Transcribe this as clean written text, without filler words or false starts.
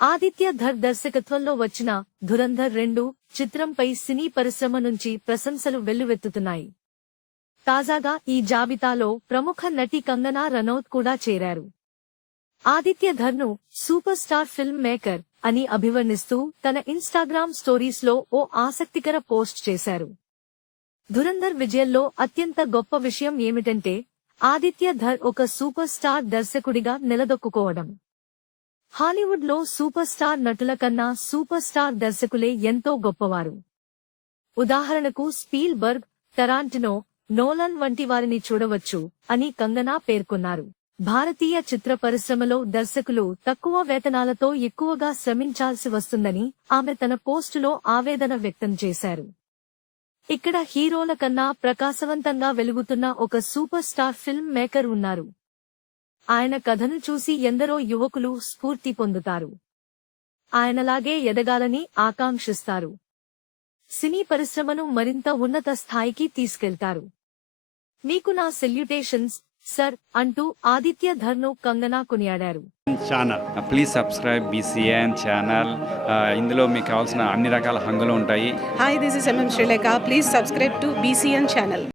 ఆదిత్య ధర్ దర్శకత్వంలో వచ్చిన ధురంధర్ 2 చిత్రంపై సినీ పరిశ్రమ నుంచి ప్రశంసలు వెల్లువెత్తుతున్నాయి. తాజాగా ఈ జాబితాలో ప్రముఖ నటి కంగనా రనౌత్ కూడా చేరారు. ఆదిత్య ధర్ను సూపర్ స్టార్ ఫిల్మ్ మేకర్ అని అభివర్ణిస్తూ తన ఇన్స్టాగ్రామ్ స్టోరీస్లో ఓ ఆసక్తికర పోస్ట్ చేశారు. ధురంధర్ విజయంలో అత్యంత గొప్ప విషయం ఏమిటంటే ఆదిత్య ధర్ ఒక సూపర్ స్టార్ దర్శకుడిగా నిలదొక్కుకోవడం. హాలీవుడ్ లో సూపర్ స్టార్ నటుల కన్నా సూపర్ స్టార్ దర్శకులే ఎంతో గొప్పవారు. ఉదాహరణకు స్పీల్ బర్గ్, టరాంటినో, నోలన్ వంటి వారిని చూడవచ్చు అని కంగనా పేర్కొన్నారు. భారతీయ చిత్ర పరిశ్రమలో దర్శకులు తక్కువ వేతనాలతో ఎక్కువగా శ్రమించాల్సి వస్తుందని ఆమె తన పోస్టులో ఆవేదన వ్యక్తం చేశారు. ఇక్కడ హీరోల కన్నా ప్రకాశవంతంగా వెలుగుతున్న ఒక సూపర్ స్టార్ ఫిల్మ్ మేకర్ ఉన్నారు. ఆయన కథను చూసి ఎందరో యువకులు స్ఫూర్తి పొందుతారు. ఆయనలాగే ఎదగాలని ఆకాంక్షిస్తారు. సినీ పరిశ్రమను మరింత ఉన్నత స్థాయికి తీసుకెళ్తారు. మీకు నా సెల్యూటేషన్స్ సర్ అంటూ ఆదిత్య ధర్ను కంగనా కొనియాడారు. Please subscribe BCN channel. ఇందులో మీకు కావాల్సిన అన్ని రకాల హంగులు ఉంటాయి. Hi, this is MM Srileka. Please subscribe to BCN channel.